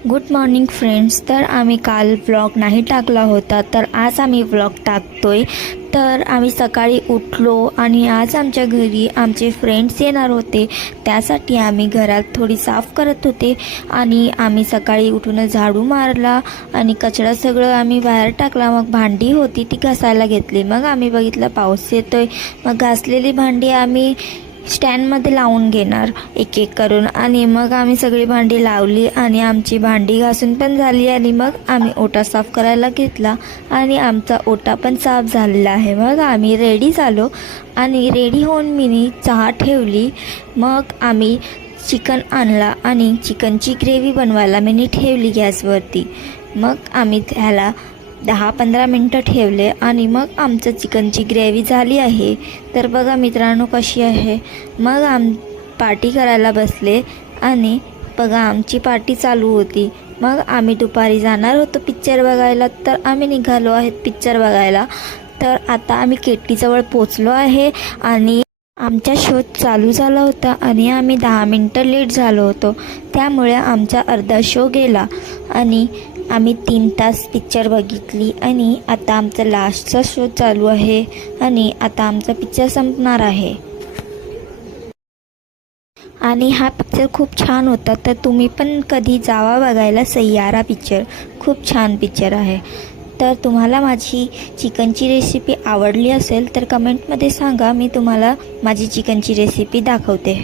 Good morning friends. तर आम्ही काल व्लॉग नाही टाकला होता, तर आज आम्ही व्लॉग टाकतोय. तर आम्ही सकाळी उठलो आणि आज आमच्या घरी आमचे फ्रेंड्स येणार होते, त्यासाठी आम्ही घरात थोडी साफ करत होते. आणि आम्ही सकाळी उठूनच झाडू मारला आणि कचरा सगळं आम्ही बाहेर टाकला. मग भांडी होती ती घासायला घेतली. मग आम्ही बघितलं पाऊस येतोय, मग घासलेली भांडी आम्ही स्टँडमध्ये लावून घेणार एक एक करून. आणि मग आम्ही सगळी भांडी लावली आणि आमची भांडी घासून पण झाली. आणि मग आम्ही ओटा साफ करायला घेतला आणि आमचा ओटा पण साफ झालेला आहे. मग आम्ही रेडी झालो आणि रेडी होऊन मी चहा ठेवली. मग आम्ही चिकन आणला आणि चिकनची ग्रेव्ही बनवायला मी ठेवली गॅसवरती. मग आम्ही ह्याला 10-15 मिनटं ठेवले आणि मग आमचं चिकनची ग्रेव्ही झाली आहे. तर बघा मित्रांनो कशी आहे. मग पार्टी करायला बसले आणि बघा आमची पार्टी चालू होती. मग आम्ही दुपारी जाणार होतो पिक्चर बघायला, तर आम्ही निघालो आहेत पिक्चर बघायला. तर आता आम्ही केटीजवळ पोचलो आहे आणि आमचा शो चालू झाला होता आणि आम्ही 10 मिनटं लेट झालो होतो, त्यामुळे आमचा अर्धा शो गेला. आणि आम्ही 3 तास पिक्चर बघितली आणि आता आमचा लास्टचा शो चालू आहे आणि आता आमचा पिक्चर संपणार आहे. आणि हा पिक्चर खूप छान होता, तर तुम्ही पण कधी जावा बघायला. सैयारा पिक्चर खूप छान पिक्चर आहे. तर तुम्हाला माझी चिकनची रेसिपी आवडली असेल तर कमेंटमध्ये सांगा, मी तुम्हाला माझी चिकनची रेसिपी दाखवते.